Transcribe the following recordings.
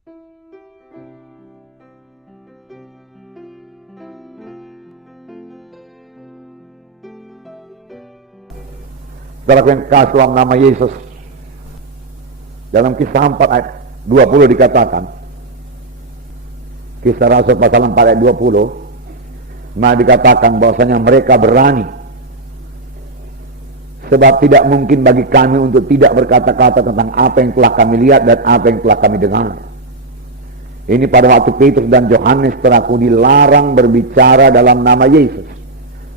Saudara yang kasih dalam nama Yesus, dalam Kisah 4 ayat 20 dikatakan, Kisah Rasul pasal 4 ayat 20, maka dikatakan bahwasanya mereka berani, sebab tidak mungkin bagi kami untuk tidak berkata-kata tentang apa yang telah kami lihat dan apa yang telah kami dengar. Ini pada waktu Petrus dan Yohanes teraku dilarang berbicara dalam nama Yesus,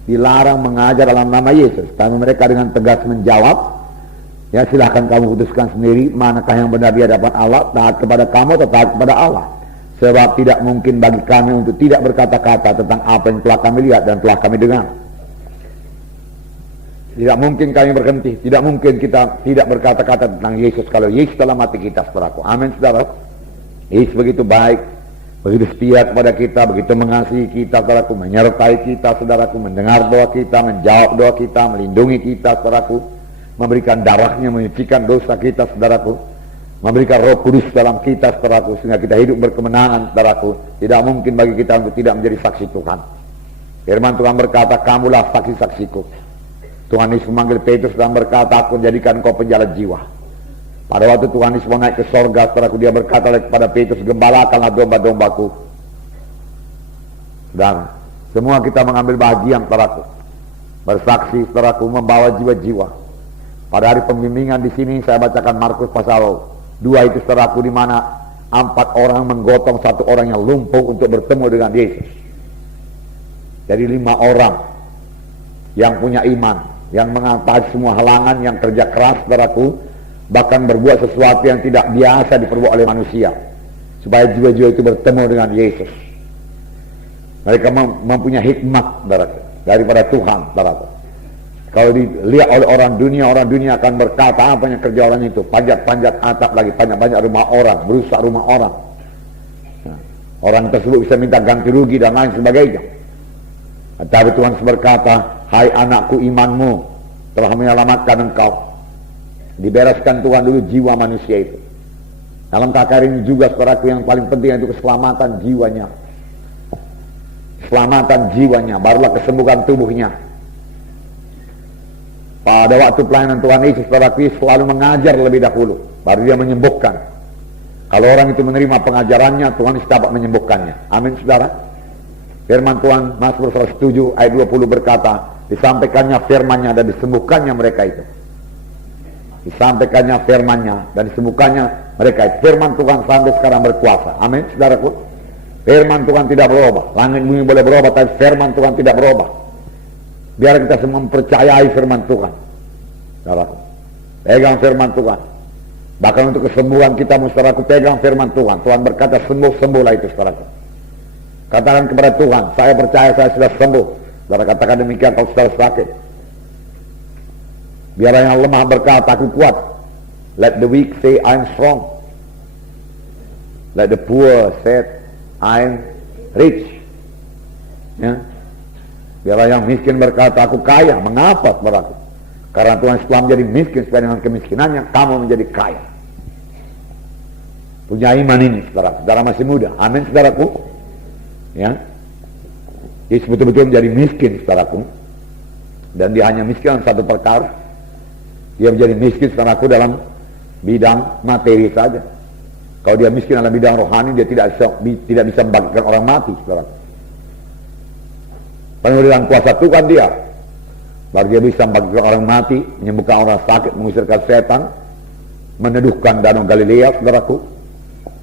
dilarang mengajar dalam nama Yesus. Tapi mereka dengan tegas menjawab, ya silahkan kamu putuskan sendiri manakah yang benar di hadapan Allah, taat kepada kamu atau taat kepada Allah. Sebab tidak mungkin bagi kami untuk tidak berkata-kata tentang apa yang telah kami lihat dan telah kami dengar. Tidak mungkin kami berhenti, tidak mungkin kita tidak berkata-kata tentang Yesus kalau Yesus dalam hati kita, saudaraku. Amin, saudara. Yesus begitu baik, begitu setia kepada kita, begitu mengasihi kita, saudaraku, menyertai kita, saudaraku, mendengar doa kita, menjawab doa kita, melindungi kita, saudaraku, memberikan darahnya, menyucikan dosa kita, saudaraku, memberikan Roh Kudus dalam kita, saudaraku, sehingga kita hidup berkemenangan, saudaraku. Tidak mungkin bagi kita untuk tidak menjadi saksi Tuhan. Firman Tuhan berkata, kamulah saksi-saksiku. Tuhan Yesus memanggil Petrus dan berkata, aku jadikan kau penjala jiwa. Pada waktu Tuhan Yesus mau naik ke sorga, saudaraku, dia berkata kepada Petrus, gembalakanlah domba-dombaku. Dan semua kita mengambil bahagian, saudaraku, bersaksi, saudaraku, membawa jiwa-jiwa. Pada hari pembimbingan di sini saya bacakan Markus pasal 2 itu, saudaraku, di mana 4 orang menggotong 1 orang yang lumpuh untuk bertemu dengan Yesus. Jadi 5 orang yang punya iman, yang mengatasi semua halangan, yang kerja keras, saudaraku, bahkan berbuat sesuatu yang tidak biasa diperbuat oleh manusia, supaya jiwa-jiwa itu bertemu dengan Yesus. Mereka mempunyai hikmat, saudaraku, daripada Tuhan, saudaraku. Kalau dilihat oleh orang dunia akan berkata, apa yang kerja orang itu? Panjat-panjat atap lagi, banyak-banyak rumah orang, merusak rumah orang. Nah, orang tersebut bisa minta ganti rugi dan lain sebagainya. Tapi Tuhan berkata, hai anakku, imanmu telah menyelamatkan engkau. Dibereskan Tuhan dulu jiwa manusia itu. Dalam kakar ini juga, saudaraku, yang paling penting itu keselamatan jiwanya. Keselamatan jiwanya, barulah kesembuhan tubuhnya. Pada waktu pelayanan Tuhan Yesus, saudaraku, selalu mengajar lebih dahulu, baru dia menyembuhkan. Kalau orang itu menerima pengajarannya, Tuhan Yesus dapat menyembuhkannya. Amin, saudara. Firman Tuhan Mazmur 107 ayat 20 berkata, disampaikannya firman-Nya dan disembuhkannya mereka itu. Disampaikannya firman-Nya dan disembuhkannya mereka itu. Firman Tuhan sampai sekarang berkuasa. Amin, saudaraku. Firman Tuhan tidak berubah. Langit bumi boleh berubah, tapi firman Tuhan tidak berubah. Biar kita semua mempercayai firman Tuhan, saudaraku. Pegang firman Tuhan. Bahkan untuk kesembuhan kita, saudaraku, pegang firman Tuhan. Tuhan berkata, sembuh-sembuhlah itu, saudaraku. Katakan kepada Tuhan, saya percaya saya sudah sembuh. Saudara katakan demikian kalau sudah sakit. Biar yang lemah berkata, aku kuat. Let the weak say, I'm strong. Let the poor say, I'm rich. Ya. Biar yang miskin berkata, aku kaya. Mengapa, saudaraku? Karena Tuhan setelah menjadi miskin, supaya dengan kemiskinannya kamu menjadi kaya. Punya iman ini, saudara. Saudara masih muda. Amin, saudaraku. Ya, Yesus betul-betul menjadi miskin, saudaraku. Dan dia hanya miskin dalam satu perkara. Dia menjadi miskin, saudaraku, dalam bidang materi saja. Kalau dia miskin dalam bidang rohani, dia tidak bisa membagikan orang mati, saudaraku. Penuh dengan kuasa Tuhan dia, baru dia bisa membagikan orang mati, menyembuhkan orang sakit, mengusirkan setan, meneduhkan danau Galilea, saudaraku.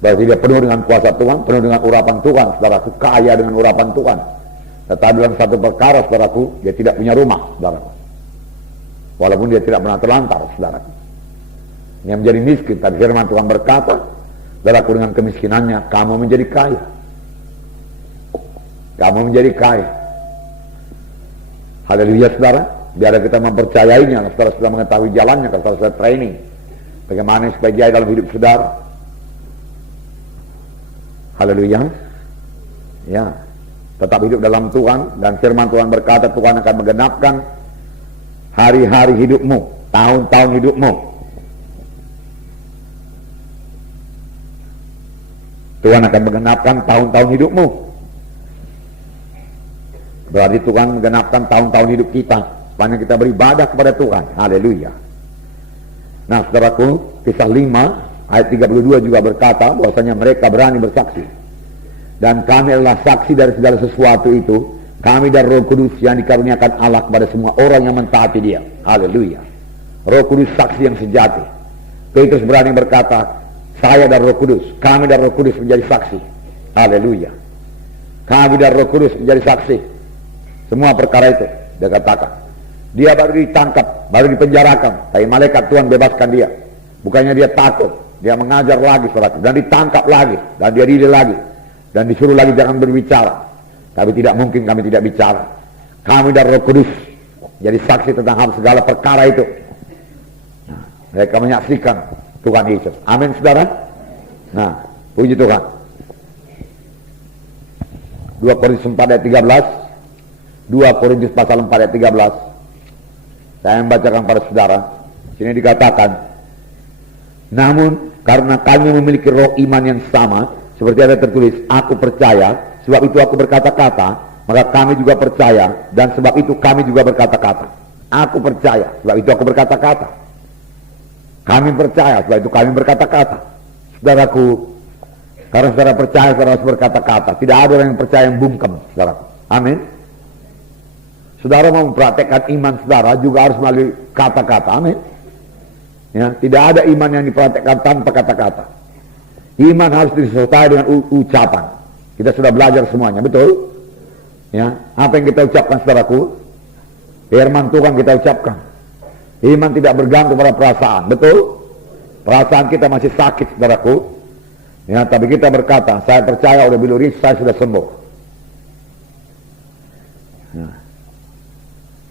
Berarti dia penuh dengan kuasa Tuhan, penuh dengan urapan Tuhan, saudaraku, kaya dengan urapan Tuhan. Tetapi dalam satu perkara, saudaraku, dia tidak punya rumah, saudaraku. Walaupun dia tidak pernah terlantar, saudaraku. Dia menjadi miskin, tapi firman Tuhan berkata, saudaraku, dengan kemiskinannya, kamu menjadi kaya. Kamu menjadi kaya. Haleluya, saudara. Biar kita mempercayainya, saudara sudah mengetahui jalannya, kalau saudara sudah training. Bagaimana supaya jaya dalam hidup saudara. Haleluya. Ya, tetap hidup dalam Tuhan, dan firman Tuhan berkata Tuhan akan menggenapkan hari-hari hidupmu, tahun-tahun hidupmu. Tuhan akan menggenapkan tahun-tahun hidupmu. Berarti Tuhan menggenapkan tahun-tahun hidup kita sepanjang kita beribadah kepada Tuhan. Haleluya. Nah, saudaraku, kisah 5 ayat 32 juga berkata bahwasanya mereka berani bersaksi. Dan kami adalah saksi dari segala sesuatu itu. Kami dan Roh Kudus yang dikaruniakan Allah kepada semua orang yang mentaati Dia. Haleluya. Roh Kudus saksi yang sejati. Petrus berani berkata, saya dan Roh Kudus, kami dan Roh Kudus menjadi saksi. Haleluya. Kami dan Roh Kudus menjadi saksi. Semua perkara itu dia katakan. Dia baru ditangkap, baru dipenjarakan, tapi malaikat Tuhan bebaskan dia. Bukannya dia takut, dia mengajar lagi saudara, dan ditangkap lagi, dan dia diri lagi, dan disuruh lagi jangan berbicara. Tapi tidak mungkin kami tidak bicara. Kami dan Roh Kudus jadi saksi tentang hal segala perkara itu. Nah, mereka menyaksikan Tuhan Yesus. Amin saudara. Nah, puji Tuhan. 2 Korintus 4 ayat 13. 2 Korintus pasal 4 ayat 13. Saya membacakan pada saudara. Sini dikatakan, namun karena kami memiliki roh iman yang sama, seperti ada tertulis, aku percaya, sebab itu aku berkata-kata, maka kami juga percaya, dan sebab itu kami juga berkata-kata. Aku percaya, sebab itu aku berkata-kata. Kami percaya, sebab itu kami berkata-kata. Saudaraku, karena saudara percaya, saudara harus berkata-kata. Tidak ada orang yang percaya yang bungkam, saudaraku. Amin. Saudara mau mempraktekkan iman saudara juga harus melalui kata-kata. Amin. Ya, tidak ada iman yang dipraktekkan tanpa kata-kata. Iman harus disertai dengan ucapan. Kita sudah belajar semuanya, betul? Ya, apa yang kita ucapkan saudaraku? Firman Tuhan kita ucapkan. Iman tidak bergantung pada perasaan, betul? Perasaan kita masih sakit saudaraku. Ya, tapi kita berkata, saya percaya oleh Biluri saya sudah sembuh. Nah,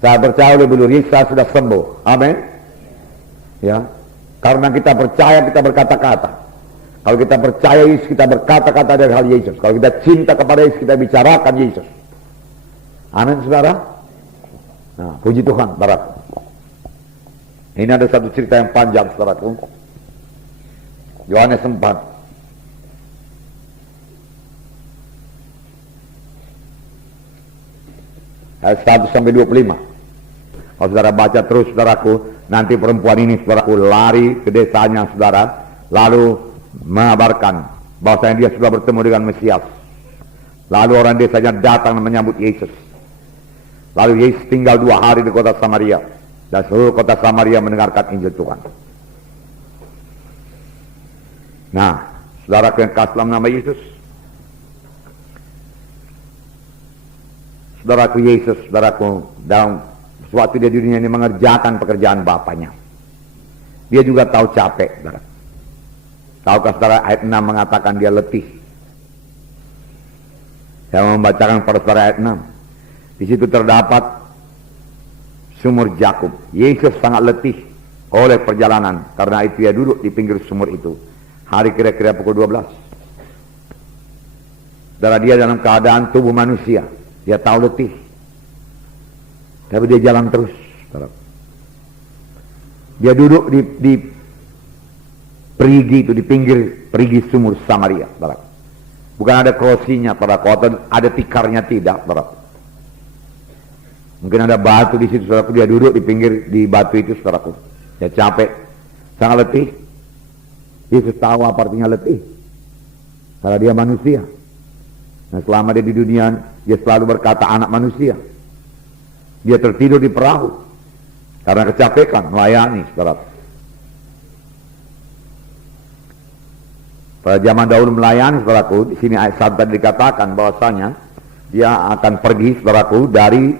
saya percaya oleh Biluri saya sudah sembuh. Amin. Ya, karena kita percaya kita berkata-kata. Kalau kita percaya Yesus kita berkata-kata dari hal Yesus. Kalau kita cinta kepada Yesus kita bicarakan Yesus. Amin saudara. Nah, puji Tuhan saudara. Ini ada satu cerita yang panjang saudaraku. Yohanes 4 ayat 1 sampai 25. Kalau saudara baca terus saudaraku, nanti perempuan ini saudaraku lari ke desanya saudara, lalu mengabarkan bahwasanya dia sudah bertemu dengan Mesias. Lalu orang desanya datang menyambut Yesus. Lalu Yesus tinggal 2 hari di kota Samaria, dan seluruh kota Samaria mendengarkan Injil Tuhan. Nah, saudaraku yang kasih dalam nama Yesus, saudaraku Yesus, saudaraku, dalam suatu dia di dunia ini mengerjakan pekerjaan Bapaknya. Dia juga tahu capek, saudara. Tahukah saudara ayat 6 mengatakan dia letih. Saya membacakan pada saudara ayat 6. Di situ terdapat sumur Jakub. Yesus sangat letih oleh perjalanan, karena itu dia duduk di pinggir sumur itu. Hari kira-kira pukul 12. Saudara, dia dalam keadaan tubuh manusia. Dia tahu letih. Tapi dia jalan terus. Saudara. Dia duduk di perigi itu, di pinggir perigi sumur Samaria. Saudara. Bukan ada krosinya, saudara, atau ada tikarnya, tidak, saudara. Mungkin ada batu di situ, saudara. Dia duduk di pinggir di batu itu, saudara. Dia capek, sangat letih. Yesus tahu apa artinya letih. Karena dia manusia. Nah, selama dia di dunia, dia selalu berkata anak manusia. Dia tertidur di perahu karena kecapekan melayani, saudara. Pada zaman dahulu melayani, saudaraku, di sini ayat 1 tadi dikatakan bahwasanya dia akan pergi, saudaraku, dari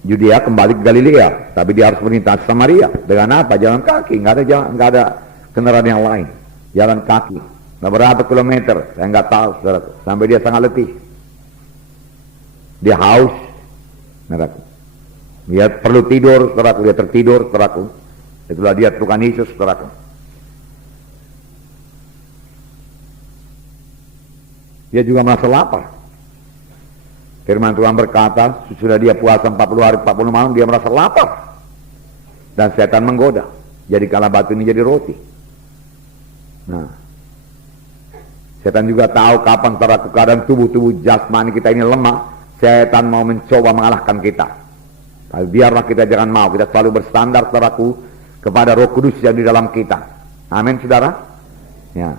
Yudea kembali ke Galilea, tapi dia harus melintasi Samaria. Dengan apa? Jalan kaki, nggak ada kendaraan yang lain. Jalan kaki. Nah, berapa kilometer? Saya nggak tahu, saudaraku. Sampai dia sangat letih. Dia haus, saudaraku. Dia perlu tidur, saudaraku. Dia tertidur, saudaraku. Itulah dia Tuhan Yesus, saudaraku. Dia juga merasa lapar. Firman Tuhan berkata, sudah dia puasa 40 hari 40 malam, dia merasa lapar. Dan setan menggoda. Jadi kalau batu ini jadi roti. Nah, Setan juga tahu kapan saudaraku keadaan tubuh jasmani kita ini lemah. Setan mau mencoba mengalahkan kita. Tapi biarlah kita jangan mau. Kita selalu bersandar saudaraku kepada Roh Kudus yang di dalam kita. Amin saudara. Ya.